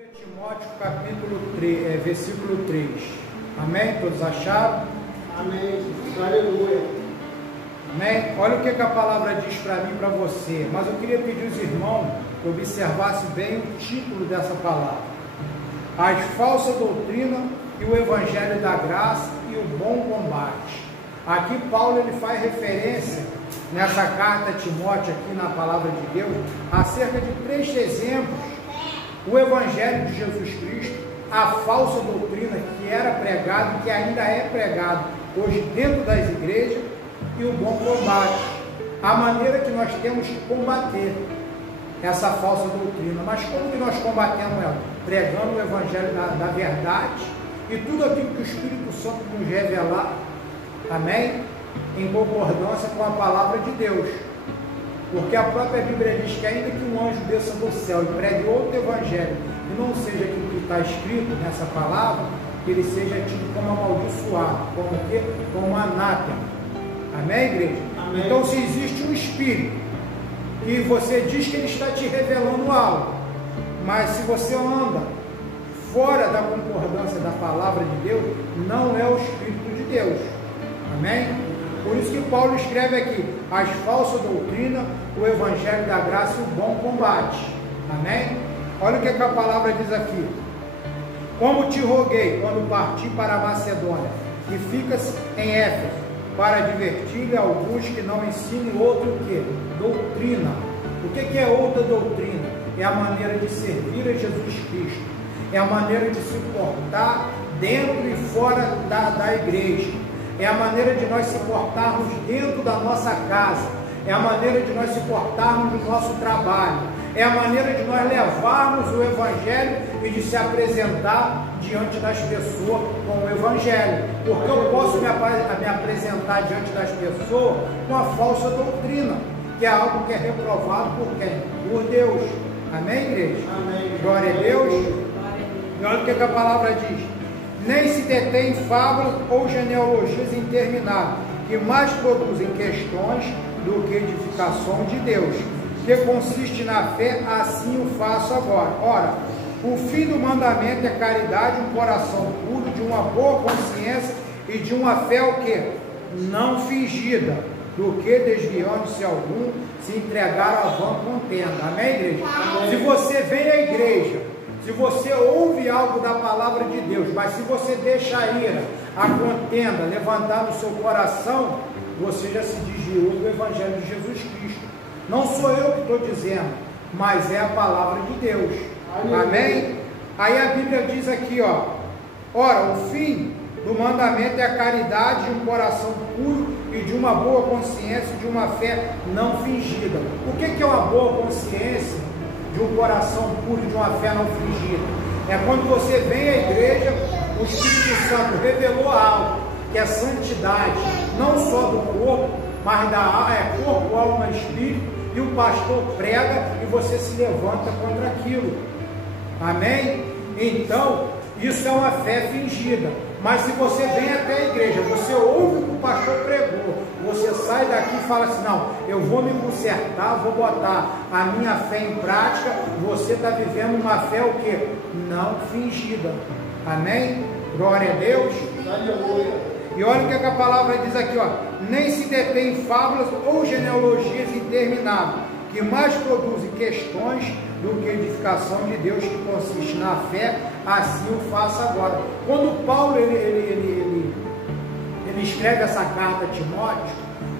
Timóteo capítulo 3, versículo 3. Amém? Todos acharam? Amém. Aleluia. Amém? Olha o que a palavra diz para mim e para você. Mas eu queria pedir aos irmãos que observassem bem o título dessa palavra: As falsas doutrinas e o evangelho da graça e o bom combate. Aqui Paulo ele faz referência nessa carta a Timóteo, aqui na palavra de Deus, acerca de 3 exemplos: o evangelho de Jesus Cristo, a falsa doutrina que era pregada e que ainda é pregada hoje dentro das igrejas, e o bom combate, a maneira que nós temos que combater essa falsa doutrina. Mas como que nós combatemos ela? Pregando o evangelho da verdade e tudo aquilo que o Espírito Santo nos revelar, amém? Em concordância com a palavra de Deus. Porque a própria Bíblia diz que ainda que um anjo desça do céu e pregue outro evangelho e não seja aquilo que está escrito nessa palavra, que ele seja tido como amaldiçoado, como o quê? Como anátema. Amém, igreja? Amém. Então, se existe um Espírito e você diz que ele está te revelando algo, mas se você anda fora da concordância da palavra de Deus, não é o Espírito de Deus. Amém? Por isso que Paulo escreve aqui: as falsas doutrinas, o evangelho da graça e o bom combate. Amém? Olha o que a palavra diz aqui: como te roguei quando parti para a Macedônia, e ficas em Éfeso, para advertir-lhe alguns que não ensinem outro que? Doutrina. O que é outra doutrina? É a maneira de servir a Jesus Cristo, é a maneira de se portar dentro e fora da igreja, é a maneira de nós se portarmos dentro da nossa casa, é a maneira de nós se portarmos no nosso trabalho, é a maneira de nós levarmos o evangelho e de se apresentar diante das pessoas com o evangelho. Porque eu posso me apresentar diante das pessoas com a falsa doutrina, que é algo que é reprovado por quem? Por Deus. Amém, igreja? Amém. Glória a Deus. E olha o que a palavra diz: nem se detém em fábulas ou genealogias intermináveis, que mais produzem questões do que edificação de Deus, que consiste na fé, assim o faço agora. Ora, o fim do mandamento é caridade, um coração puro, de uma boa consciência e de uma fé o quê? Não fingida, do que desviando-se algum, se entregar a vã contenda. Amém, igreja? Amém. Se você vem à igreja, se você ouve algo da palavra de Deus, mas se você deixa a ira, a contenda levantar no seu coração, você já se desviou do evangelho de Jesus Cristo. Não sou eu que estou dizendo, mas é a palavra de Deus. Amém? Aí a Bíblia diz aqui, ó: ora, o fim do mandamento é a caridade, um coração puro e de uma boa consciência, de uma fé não fingida. O que é uma boa consciência, de um coração puro, de uma fé não fingida? É quando você vem à igreja, o Espírito Santo revelou algo, que é santidade, não só do corpo, mas da alma, corpo, alma e espírito, e o pastor prega e você se levanta contra aquilo. Amém? Então, isso é uma fé fingida. Mas se você vem até a igreja, você ouve o que o pastor pregou, você sai daqui e fala assim: não, eu vou me consertar, vou botar a minha fé em prática, você está vivendo uma fé o quê? Não fingida. Amém? Glória a Deus. Aleluia. E olha o que a palavra diz aqui, ó: nem se detém em fábulas ou genealogias intermináveis, que mais produzem questões do que edificação de Deus, que consiste na fé, assim o faça agora. Quando Paulo ele escreve essa carta a Timóteo,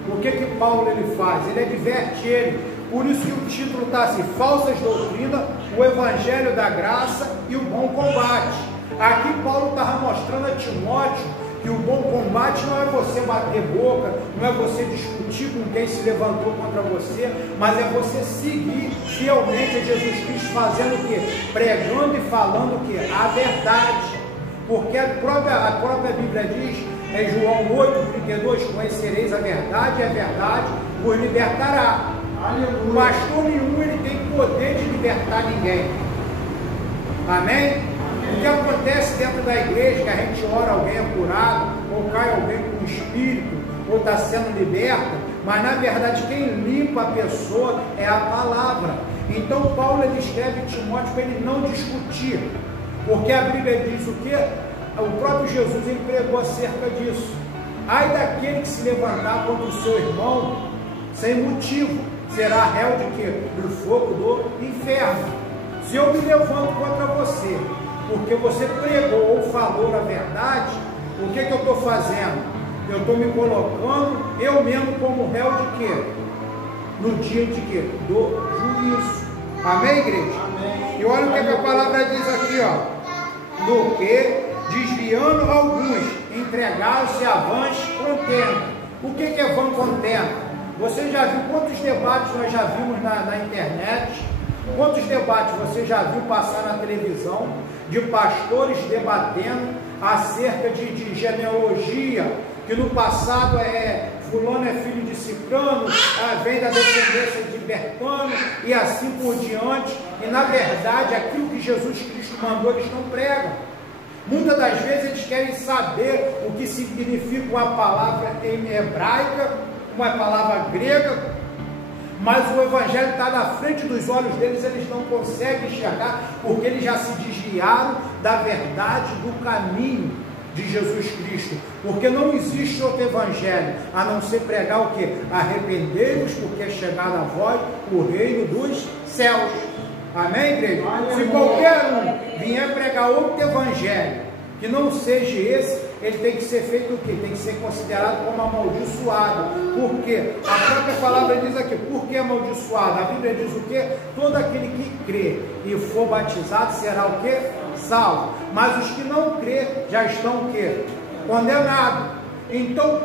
o que Paulo ele faz? Ele adverte ele. Por isso que o título está assim: falsas doutrinas, o evangelho da graça e o bom combate. Aqui Paulo estava mostrando a Timóteo que o bom combate não é você bater boca, não é você discutir com quem se levantou contra você, mas é você seguir fielmente a Jesus Cristo, fazendo o quê? Pregando e falando o quê? A verdade. Porque a própria Bíblia diz, em João 8:32, conhecereis a verdade e a verdade vos libertará. O pastor nenhum ele tem poder de libertar ninguém. Amém? O que acontece dentro da igreja, que a gente ora, alguém é curado, ou cai alguém com um espírito, ou está sendo liberta, mas na verdade quem limpa a pessoa é a palavra. Então Paulo ele escreve Timóteo para ele não discutir, porque a Bíblia diz o que? O próprio Jesus ele pregou acerca disso. Ai daquele que se levantar contra o seu irmão sem motivo, será réu de quê? Do fogo do inferno. Se eu me levanto contra você, porque você pregou ou falou a verdade, o que eu estou fazendo? Eu estou me colocando, eu mesmo como réu de quê? No dia de quê? Do juízo. Amém, igreja? Amém. E olha o que a palavra diz aqui, ó. Do que, desviando alguns, entregaram-se a vãs contendas. O que é vã contenda? Você já viu quantos debates nós já vimos na internet? Quantos debates você já viu passar na televisão de pastores debatendo acerca de genealogia, que no passado fulano é filho de ciclano, vem da descendência de Bertano e assim por diante, e na verdade aquilo que Jesus Cristo mandou eles não pregam. Muitas das vezes eles querem saber o que significa uma palavra em hebraica, uma palavra grega, mas o evangelho está na frente dos olhos deles, eles não conseguem enxergar, porque eles já se desviaram da verdade, do caminho de Jesus Cristo, porque não existe outro evangelho, a não ser pregar o que? Arrependei-vos, porque é chegado a vós o reino dos céus. Amém, igreja? Se qualquer um vier pregar outro evangelho, que não seja esse, ele tem que ser feito o quê? Tem que ser considerado como amaldiçoado. Por quê? A própria palavra diz aqui, por que amaldiçoado? A Bíblia diz o quê? Todo aquele que crê e for batizado será o quê? Salvo. Mas os que não crê já estão o quê? Condenados. Então,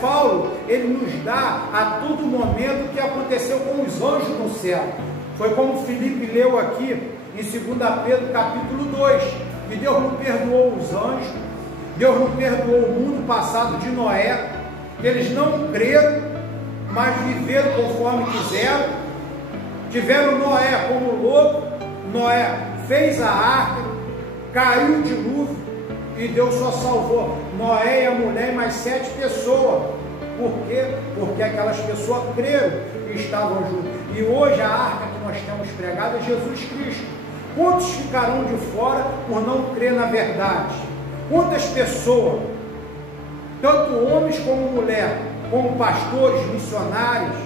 Paulo, ele nos dá a todo momento o que aconteceu com os anjos no céu. Foi como Filipe leu aqui em 2 Pedro capítulo 2, que Deus não perdoou os anjos, Deus não perdoou o mundo passado de Noé, que eles não creram, mas viveram conforme quiseram, tiveram Noé como louco. Noé fez a arca, caiu o dilúvio, e Deus só salvou Noé e a mulher e mais 7 pessoas. Por quê? Porque aquelas pessoas creram e estavam juntos. E hoje a arca que nós temos pregado é Jesus Cristo. Quantos ficarão de fora por não crer na verdade? Quantas pessoas, tanto homens como mulheres, como pastores, missionários,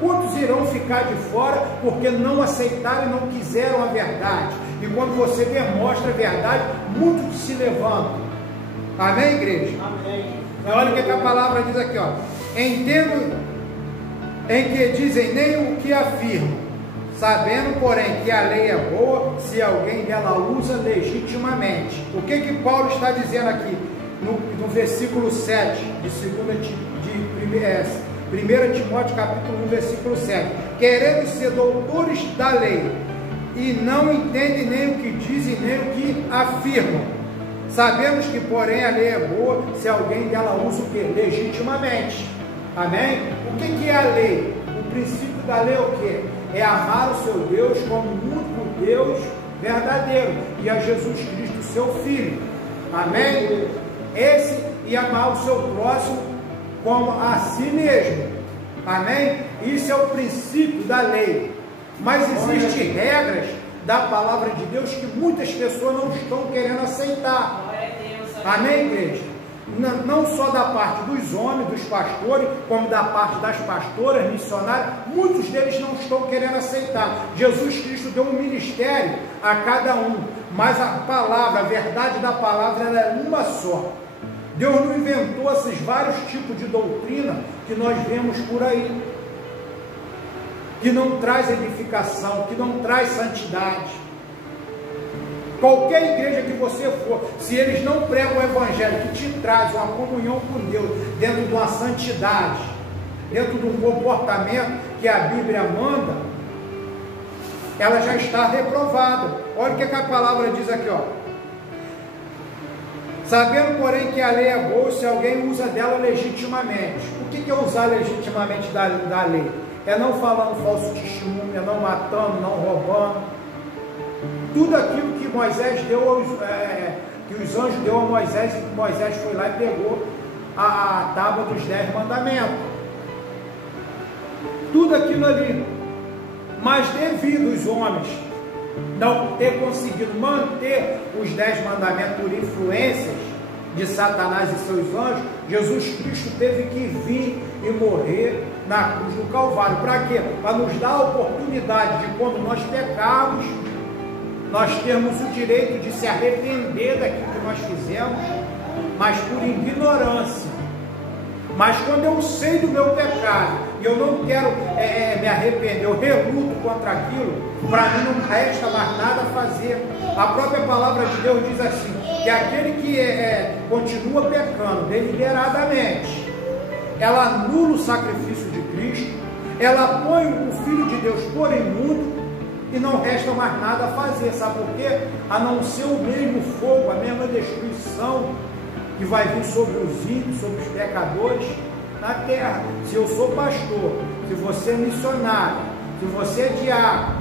quantos irão ficar de fora porque não aceitaram e não quiseram a verdade? E quando você demonstra a verdade, muitos se levantam. Amém, igreja? Amém. Olha o que a palavra diz aqui, ó. Entendo em que dizem nem o que afirmam, sabendo, porém, que a lei é boa, se alguém dela usa legitimamente. O que Paulo está dizendo aqui, no versículo 7, de 1 Timóteo, capítulo 1, versículo 7. Querendo ser doutores da lei, e não entendem nem o que dizem, nem o que afirmam. Sabemos que, porém, a lei é boa, se alguém dela usa o que? Legitimamente. Amém? O que é a lei? O princípio da lei é o que? É amar o seu Deus como o único Deus verdadeiro, e a Jesus Cristo, seu Filho. Amém? Esse, e amar o seu próximo como a si mesmo. Amém? Isso é o princípio da lei. Mas existem regras da palavra de Deus que muitas pessoas não estão querendo aceitar. Amém, igreja? Não só da parte dos homens, dos pastores, como da parte das pastoras, missionárias, muitos deles não estão querendo aceitar. Jesus Cristo deu um ministério a cada um, mas a palavra, a verdade da palavra, ela é uma só. Deus não inventou esses vários tipos de doutrina que nós vemos por aí, que não traz edificação, que não traz santidade. Qualquer igreja que você for, se eles não pregam o evangelho que te traz uma comunhão com Deus, dentro de uma santidade, dentro de um comportamento que a Bíblia manda, ela já está reprovada. Olha o que a palavra diz aqui, ó. Sabendo, porém, que a lei é boa, se alguém usa dela legitimamente. O que é usar legitimamente da lei? É não falando falso testemunho, é não matando, não roubando. Tudo aquilo que Moisés deu, que os anjos deu a Moisés, e Moisés foi lá e pegou a tábua dos 10 mandamentos. Tudo aquilo ali. mas devido os homens não ter conseguido manter os 10 mandamentos por influências de Satanás e seus anjos, Jesus Cristo teve que vir e morrer na cruz do Calvário. Para quê? Para nos dar a oportunidade de, quando nós pecarmos, nós termos o direito de se arrepender daquilo que nós fizemos, mas por ignorância. Mas quando eu sei do meu pecado e eu não quero me arrepender, eu reluto contra aquilo, para mim não resta mais nada a fazer. A própria palavra de Deus diz assim, que aquele que continua pecando deliberadamente, ela anula o sacrifício de Cristo, ela põe o Filho de Deus por imundo e não resta mais nada a fazer. Sabe por quê? A não ser o mesmo fogo, a mesma destruição que vai vir sobre os ímpios, sobre os pecadores na terra. Se eu sou pastor, se você é missionário, se você é diácono,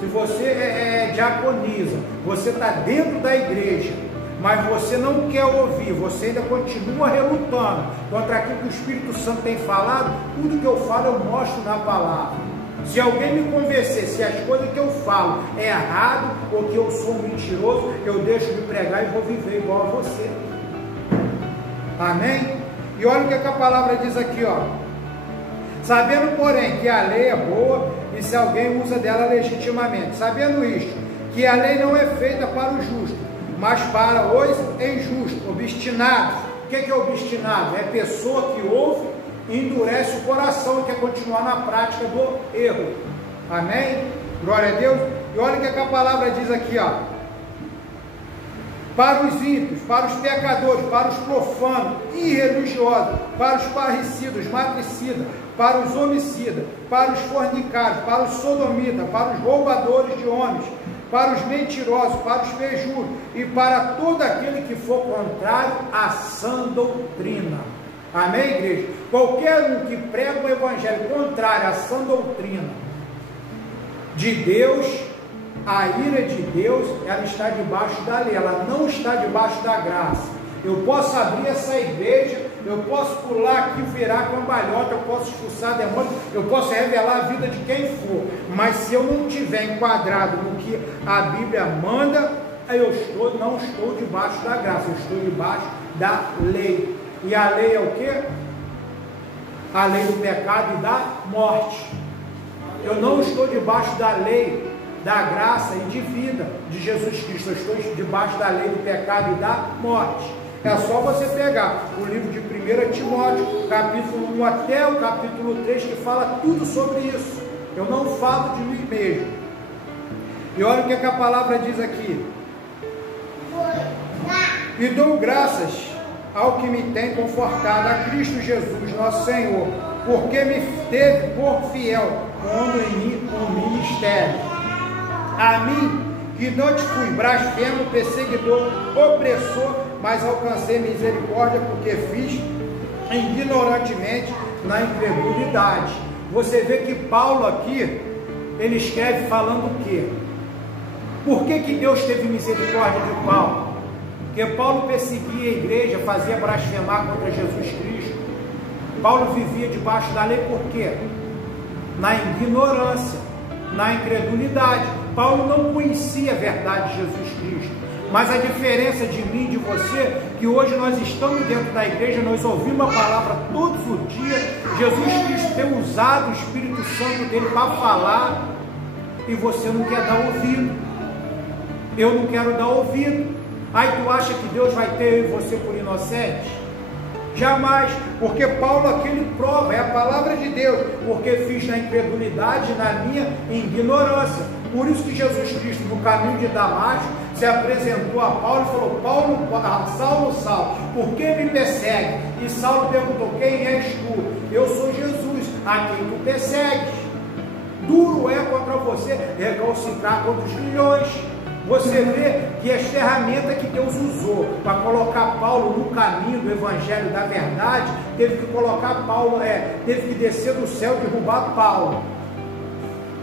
se você diaconisa, você está dentro da igreja, mas você não quer ouvir, você ainda continua relutando contra aquilo que o Espírito Santo tem falado, tudo que eu falo eu mostro na palavra. Se alguém me convencer se as coisas que eu falo é errado ou que eu sou mentiroso, eu deixo de pregar e vou viver igual a você. Amém? E olha o que a palavra diz aqui, ó. Sabendo, porém, que a lei é boa e se alguém usa dela legitimamente. Sabendo isto, que a lei não é feita para o justo, mas para os injustos, obstinados. O que é obstinado? É pessoa que ouve e endurece o coração e quer continuar na prática do erro. Amém? Glória a Deus. E olha o que a palavra diz aqui, ó. Para os ímpios, para os pecadores, para os profanos, irreligiosos, para os parricidas, matricidas, para os homicidas, para os fornicários, para os sodomitas, para os roubadores de homens, para os mentirosos, para os pejuros e para todo aquele que for contrário à sã doutrina. Amém, igreja? Qualquer um que prega o evangelho contrário à sã doutrina de Deus, a ira de Deus, ela está debaixo da lei, ela não está debaixo da graça. Eu posso abrir essa igreja, eu posso pular aqui, virar cambalhota, eu posso expulsar demônio, eu posso revelar a vida de quem for, mas se eu não estiver enquadrado no que a Bíblia manda, eu não estou debaixo da graça, eu estou debaixo da lei. E a lei é o quê? A lei do pecado e da morte. Eu não estou debaixo da lei da graça e de vida de Jesus Cristo, eu estou debaixo da lei do pecado e da morte. É só você pegar o livro de 1 Timóteo, capítulo 1 até o capítulo 3, que fala tudo sobre isso. Eu não falo de mim mesmo. E olha o que a palavra diz aqui. E dou graças ao que me tem confortado, a Cristo Jesus, nosso Senhor, porque me teve por fiel quando em mim o ministério. A mim, que não te fui blasfemo, perseguidor, opressor, mas alcancei misericórdia, porque fiz ignorantemente na incredulidade. Você vê que Paulo aqui, ele escreve falando o quê? Por que Deus teve misericórdia de Paulo? Porque Paulo perseguia a igreja, fazia blasfemar contra Jesus Cristo. Paulo vivia debaixo da lei por quê? Na ignorância, na incredulidade. Paulo não conhecia a verdade de Jesus Cristo. Mas a diferença de mim e de você, que hoje nós estamos dentro da igreja, nós ouvimos a palavra todos os dias, Jesus Cristo tem usado o Espírito Santo dele para falar, e você não quer dar ouvido. Eu não quero dar ouvido. Aí tu acha que Deus vai ter eu e você por inocente? Jamais, porque Paulo aqui ele prova, é a palavra de Deus, porque fiz na incredulidade, na minha ignorância. Por isso que Jesus Cristo, no caminho de Damasco, se apresentou a Paulo e falou: Paulo, Saulo, Saulo, por que me persegue? E Saulo perguntou: quem és tu? Eu sou Jesus, a quem tu persegues. Duro é contra você recalcitrar contra os milhões. Você vê que as ferramentas que Deus usou para colocar Paulo no caminho do evangelho da verdade, teve que colocar Paulo, teve que descer do céu e derrubar Paulo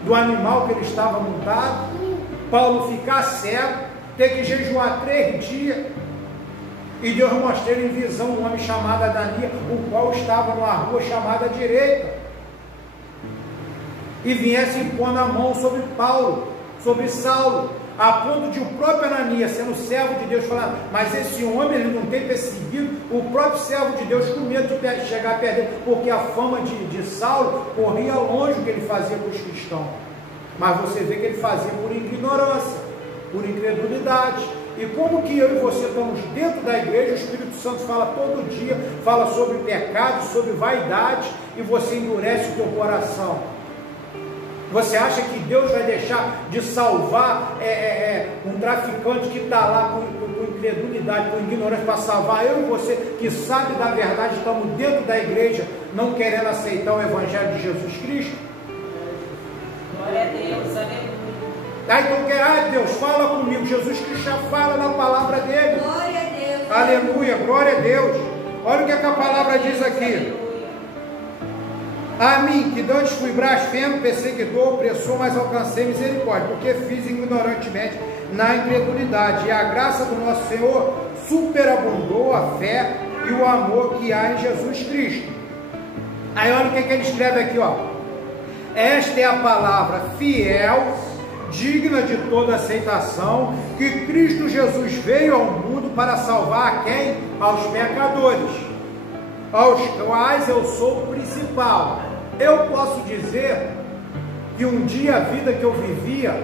do animal que ele estava montado, Paulo ficar cego, ter que jejuar 3 dias, e Deus mostrou em visão um homem chamado Ananias, o qual estava numa rua chamada Direita. e viesse impondo a mão sobre Paulo, sobre Saulo, a ponto de o próprio Ananias, sendo servo de Deus, falar, mas esse homem ele não tem perseguido, o próprio servo de Deus com medo de chegar perto dele, porque a fama de Saulo corria longe do que ele fazia com os cristãos. Mas você vê que ele fazia por ignorância, por incredulidade. E como que eu e você estamos dentro da igreja, o Espírito Santo fala todo dia, fala sobre pecado, sobre vaidade, e você endurece o teu coração. Você acha que Deus vai deixar de salvar um traficante que está lá por incredulidade, por ignorância, para salvar eu e você, que sabe da verdade, estamos dentro da igreja, não querendo aceitar o Evangelho de Jesus Cristo? Glória a Deus, aleluia. Então, Deus, fala comigo. Jesus Cristo já fala na palavra dele. Glória a Deus. Aleluia, glória a Deus. Olha o que a palavra diz aqui. A mim, que dantes fui blasfemo, perseguidor, opressor, mas alcancei misericórdia, porque fiz ignorantemente na incredulidade. E a graça do nosso Senhor superabundou a fé e o amor que há em Jesus Cristo. Aí olha o que ele escreve aqui, ó. Esta é a palavra fiel, digna de toda aceitação, que Cristo Jesus veio ao mundo para salvar a quem? Aos pecadores, aos quais eu sou o principal. Eu posso dizer que um dia a vida que eu vivia,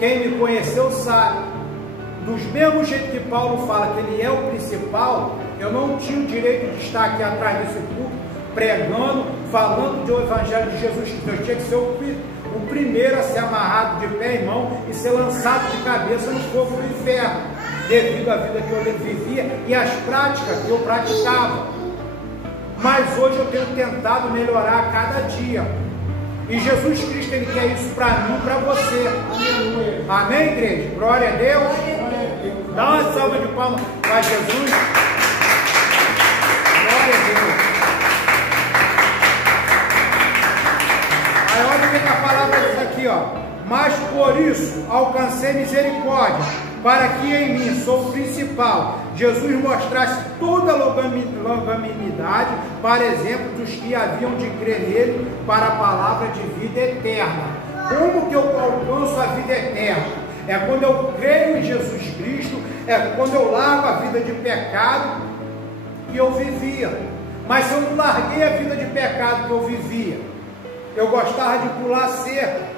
quem me conheceu sabe, dos mesmos jeito que Paulo fala que ele é o principal, eu não tinha o direito de estar aqui atrás desse púlpito, pregando, falando do Evangelho de Jesus Cristo. Eu tinha que ser o primeiro a ser amarrado de pé e mão e ser lançado de cabeça no fogo do inferno, devido à vida que eu vivia e às práticas que eu praticava. Mas hoje eu tenho tentado melhorar a cada dia, e Jesus Cristo ele quer isso para mim e para você. Amém, igreja? Glória a Deus. Dá uma salva de palmas para Jesus. Glória a Deus. Aí olha o que a palavra diz aqui, ó. Mas por isso alcancei misericórdia, para que em mim, sou o principal, Jesus mostrasse toda a longanimidade, para exemplo dos que haviam de crer nele, para a palavra de vida eterna. Como que eu alcanço a vida eterna? É quando eu creio em Jesus Cristo, é quando eu largo a vida de pecado que eu vivia. Mas se eu não larguei a vida de pecado que eu vivia, eu gostava de pular cerca,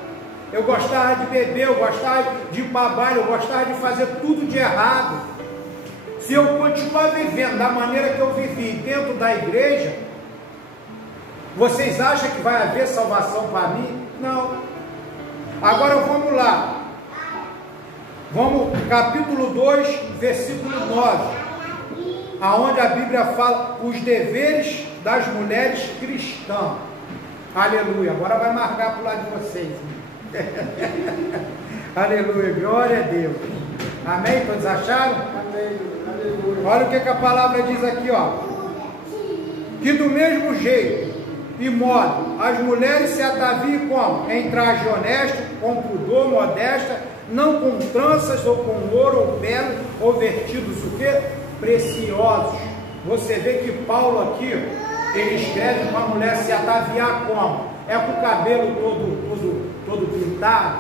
eu gostava de beber, eu gostava de ir para baile, eu gostava de fazer tudo de errado. Se eu continuar vivendo da maneira que eu vivi dentro da igreja, vocês acham que vai haver salvação para mim? Não. Agora vamos lá. Vamos, capítulo 2, versículo 9, aonde a Bíblia fala os deveres das mulheres cristãs. Aleluia. Agora vai marcar para o lado de vocês. Aleluia, glória a Deus. Amém? Todos acharam? Amém. Aleluia. Olha o que a palavra diz aqui, ó. Que do mesmo jeito e modo as mulheres se ataviem como? Em traje honesto, com pudor, modesta, não com tranças ou com ouro ou pele ou vertidos o quê? Preciosos. Você vê que Paulo aqui, ele escreve para a mulher se ataviar como? É com o cabelo todo pintado?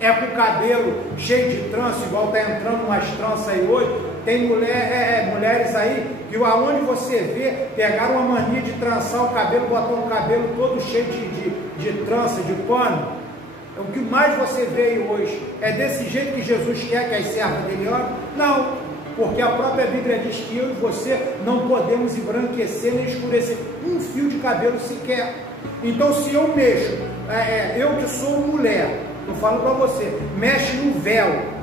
É com o cabelo cheio de trança, igual está entrando umas tranças aí hoje? Tem mulheres aí que aonde você vê, pegaram uma mania de trançar o cabelo, botar o cabelo todo cheio de trança, de pano. O que mais você vê aí hoje? É desse jeito que Jesus quer que as servas dele olhem? Não, porque a própria Bíblia diz que eu e você não podemos embranquecer nem escurecer um fio de cabelo sequer. Então se eu mexo, eu que sou mulher, estou falando para você, mexe no véu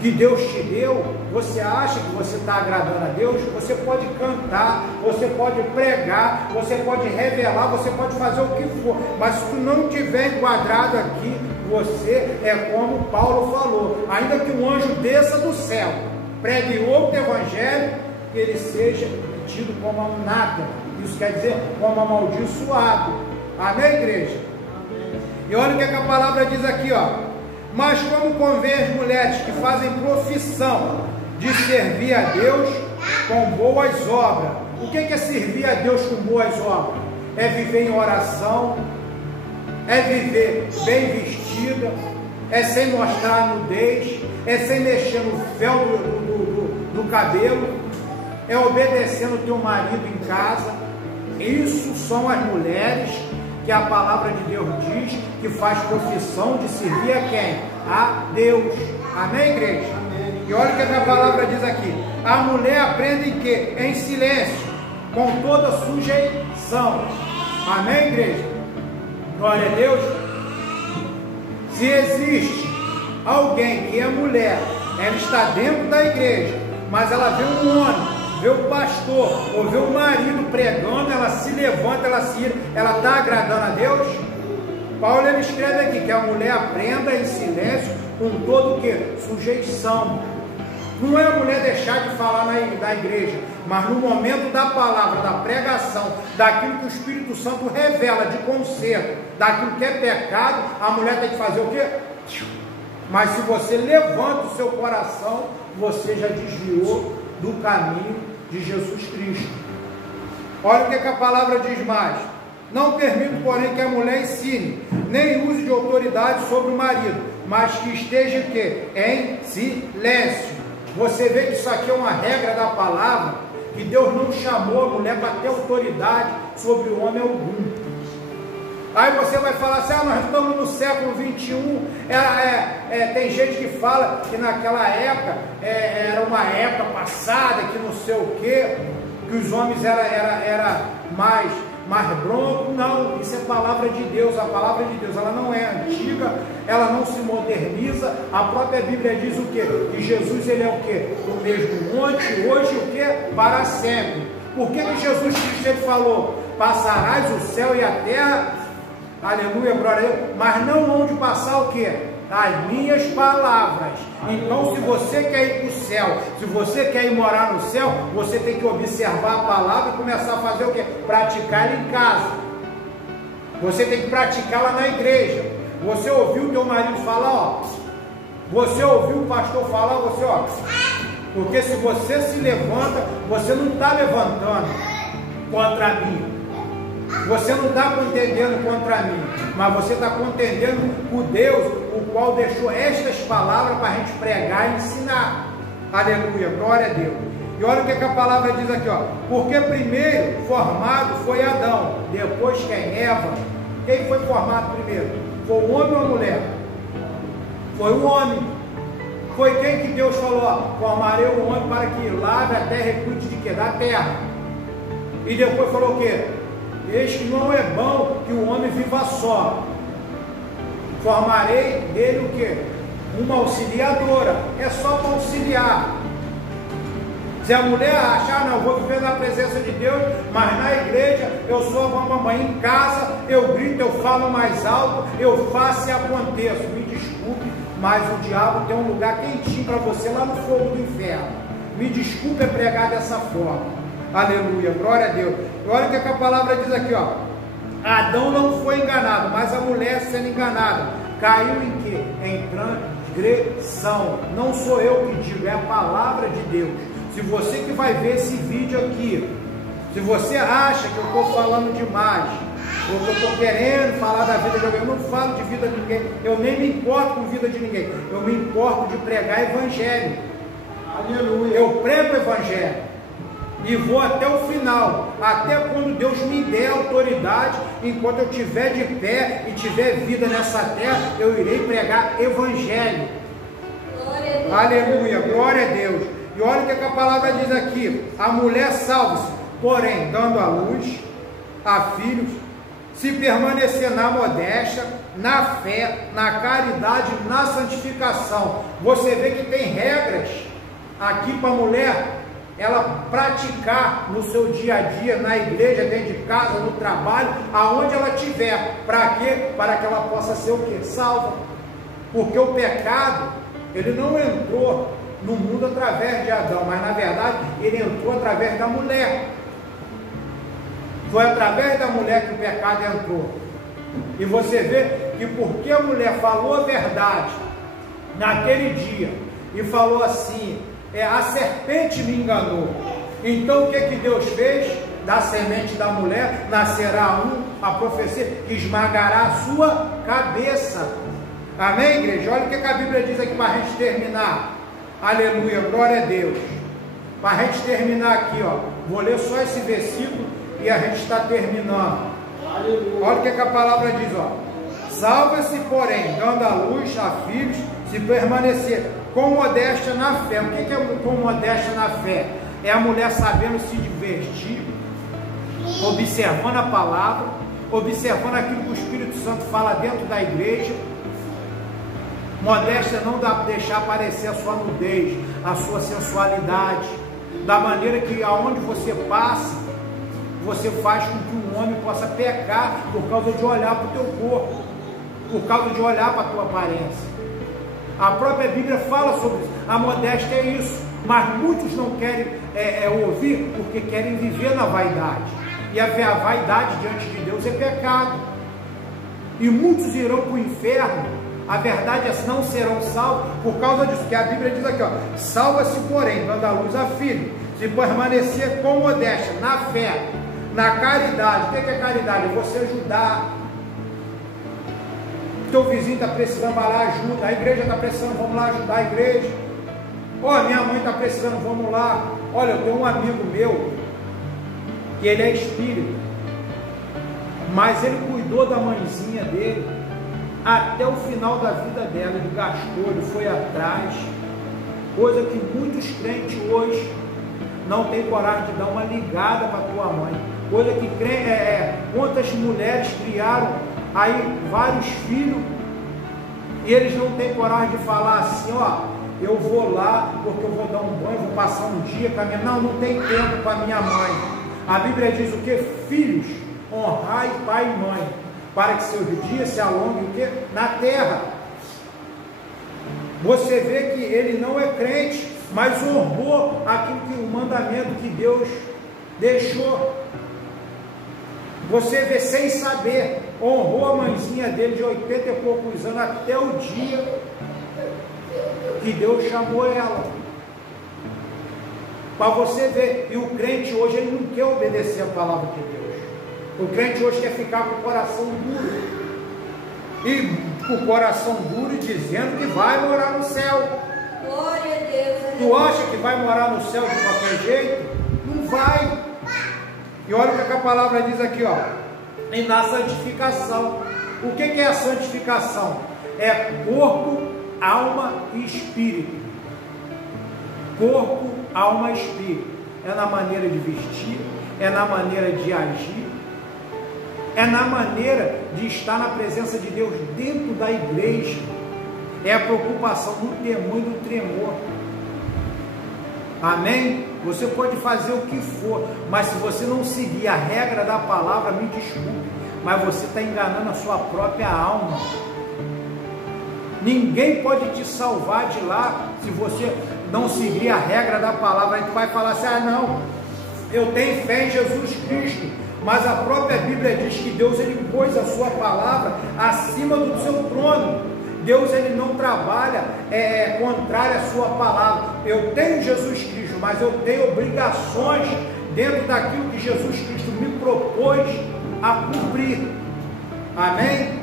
que Deus te deu, você acha que você está agradando a Deus? Você pode cantar, você pode pregar, você pode revelar, você pode fazer o que for, mas se tu não tiver enquadrado aqui, você é como Paulo falou, ainda que um anjo desça do céu, pregue outro evangelho, que ele seja tido como anátema, isso quer dizer como amaldiçoado. Amém, igreja? Amém. E olha o que a palavra diz aqui, ó. Mas como convém as mulheres que fazem profissão de servir a Deus com boas obras. O que é servir a Deus com boas obras? É viver em oração, é viver bem vestida, é sem mostrar nudez, é sem mexer no fel do cabelo, é obedecendo teu marido em casa. Isso são as mulheres que a palavra de Deus diz que faz profissão de servir a quem? A Deus. Amém, igreja? Amém. E olha o que a palavra diz aqui: a mulher aprende em quê? Em silêncio, com toda sujeição. Amém, igreja? Glória a Deus. Se existe alguém que é mulher, ela está dentro da igreja, mas ela vê um homem, vê o pastor, ou vê o marido pregando, ela se levanta, ela está agradando a Deus? Paulo ele escreve aqui que a mulher aprenda em silêncio, com todo o que? Sujeição. Não é a mulher deixar de falar na igreja, mas no momento da palavra, da pregação, daquilo que o Espírito Santo revela de conserto, daquilo que é pecado, a mulher tem que fazer o quê? Mas se você levanta o seu coração, você já desviou do caminho de Jesus Cristo. Olha o que a palavra diz mais: não permito, porém, que a mulher ensine, nem use de autoridade sobre o marido, mas que esteja o quê? Em silêncio. Você vê que isso aqui é uma regra da palavra, que Deus não chamou a mulher para ter autoridade sobre o homem algum. Aí você vai falar assim: nós estamos no século 21, tem gente que fala que naquela época, era uma época passada, que não sei o quê, que os homens eram mais broncos. Não, isso é palavra de Deus. A palavra de Deus, ela não é antiga, ela não se moderniza. A própria Bíblia diz o quê? Que Jesus, ele é o quê? O mesmo ontem, hoje, o quê? Para sempre. Por que Jesus Cristo, ele falou: passarás o céu e a terra, aleluia, glória a Deus, mas não onde passar o quê? As minhas palavras. Então, se você quer ir para o céu, se você quer ir morar no céu, você tem que observar a palavra e começar a fazer o quê? Praticar em casa. Você tem que praticá-la na igreja. Você ouviu o teu marido falar, ó. Você ouviu o pastor falar, você, ó. Porque se você se levanta, você não está levantando contra mim. Você não está contendendo contra mim, mas você está contendendo com Deus, o qual deixou estas palavras para a gente pregar e ensinar. Aleluia, glória a Deus. E olha o que a palavra diz aqui, ó. Porque primeiro formado foi Adão, depois quem? Eva. Quem foi formado primeiro? Foi o homem ou a mulher? Foi o homem. Foi quem que Deus falou, ó: formarei o homem para que lave a terra e cuide de quê? Da terra. E depois falou o quê? Eis que não é bom que o homem viva só. Formarei dele o quê? Uma auxiliadora. É só para auxiliar. Se a mulher achar, não, vou viver na presença de Deus, mas na igreja eu sou a mamãe, em casa eu grito, eu falo mais alto, eu faço e aconteço. Me desculpe, mas o diabo tem um lugar quentinho para você lá no fogo do inferno. Me desculpe é pregar dessa forma. Aleluia, glória a Deus. Olha o que a palavra diz aqui, ó. Adão não foi enganado, mas a mulher sendo enganada caiu em quê? Em transgressão. Não sou eu que digo, é a palavra de Deus. Se você que vai ver esse vídeo aqui, se você acha que eu estou falando demais, ou que eu estou querendo falar da vida de alguém, eu não falo de vida de ninguém, eu nem me importo com vida de ninguém, eu me importo de pregar evangelho. Aleluia. Eu prego evangelho. E vou até o final, até quando Deus me der autoridade, enquanto eu estiver de pé e tiver vida nessa terra, eu irei pregar evangelho. Glória a Deus. Aleluia, glória a Deus. E olha o que a palavra diz aqui: a mulher salva-se, porém, dando à luz a filhos, se permanecer na modéstia, na fé, na caridade, na santificação. Você vê que tem regras aqui para a mulher, ela praticar no seu dia a dia, na igreja, dentro de casa, no trabalho, aonde ela estiver. Para quê? Para que ela possa ser o quê? Salva. Porque o pecado, ele não entrou no mundo através de Adão, mas na verdade ele entrou através da mulher. Foi através da mulher que o pecado entrou. E você vê que porque a mulher falou a verdade naquele dia e falou assim: a serpente me enganou. Então o que Deus fez? da semente da mulher nascerá a profecia, que esmagará a sua cabeça. Amém, igreja? Olha o que a Bíblia diz aqui para a gente terminar. Aleluia, glória a Deus. Para a gente terminar aqui, ó, vou ler só esse versículo e a gente está terminando. Aleluia. Olha o que a palavra diz, ó. Salva-se, porém, dando a luz a filhos, se permanecer com modéstia na fé. O que é com modéstia na fé? É a mulher sabendo se divertir, observando a palavra, observando aquilo que o Espírito Santo fala dentro da igreja. Modéstia não dá para deixar aparecer a sua nudez, a sua sensualidade, da maneira que aonde você passa, você faz com que um homem possa pecar por causa de olhar para o teu corpo, por causa de olhar para a tua aparência. A própria Bíblia fala sobre isso. A modéstia é isso, mas muitos não querem ouvir porque querem viver na vaidade. E a vaidade diante de Deus é pecado. E muitos irão para o inferno. A verdade é que não serão salvos por causa disso, que a Bíblia diz aqui, ó, salva-se, porém, dando a luz a filho, se permanecer com modéstia, na fé, na caridade. O que é caridade? É você ajudar. Teu vizinho está precisando, vai lá, ajuda. A igreja está precisando, vamos lá ajudar a igreja. Ó, minha mãe está precisando, vamos lá. Olha, eu tenho um amigo meu, que ele é espírita, mas ele cuidou da mãezinha dele até o final da vida dela. Ele gastou, ele foi atrás, coisa que muitos crentes hoje não têm coragem de dar uma ligada para tua mãe, coisa que quantas mulheres criaram aí vários filhos e eles não têm coragem de falar assim, ó, eu vou lá porque eu vou dar um banho, vou passar um dia com a minha... Não tem tempo para minha mãe. A Bíblia diz o que? Filhos, honrai pai e mãe, para que seus dias se alonguem o quê? Na terra. Você vê que ele não é crente, mas honrou aquilo que o mandamento que Deus deixou. Você vê, sem saber, honrou a mãezinha dele de 80 e poucos anos até o dia que Deus chamou ela. Para você ver, e o crente hoje ele não quer obedecer a palavra de Deus. O crente hoje quer ficar com o coração duro. E com o coração duro e dizendo que vai morar no céu. Glória a Deus. Tu acha que vai morar no céu de qualquer jeito? Não vai. E olha o que a palavra diz aqui, ó. E na santificação. O que é a santificação? É corpo, alma e espírito. Corpo, alma e espírito. É na maneira de vestir, é na maneira de agir, é na maneira de estar na presença de Deus dentro da igreja. É a preocupação do temor e do tremor. Amém? Você pode fazer o que for, mas se você não seguir a regra da palavra, me desculpe, mas você está enganando a sua própria alma. Ninguém pode te salvar de lá se você não seguir a regra da palavra. A gente vai falar assim, ah não, eu tenho fé em Jesus Cristo, mas a própria Bíblia diz que Deus ele pôs a sua palavra acima do seu trono. Deus ele não trabalha contrário à sua palavra. Eu tenho Jesus Cristo, mas eu tenho obrigações dentro daquilo que Jesus Cristo me propôs a cumprir. Amém?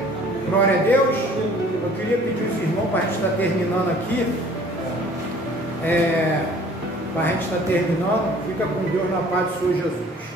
Glória a Deus. Eu queria pedir os irmãos para a gente estar terminando aqui. Para a gente estar terminando, fica com Deus na paz do Senhor Jesus.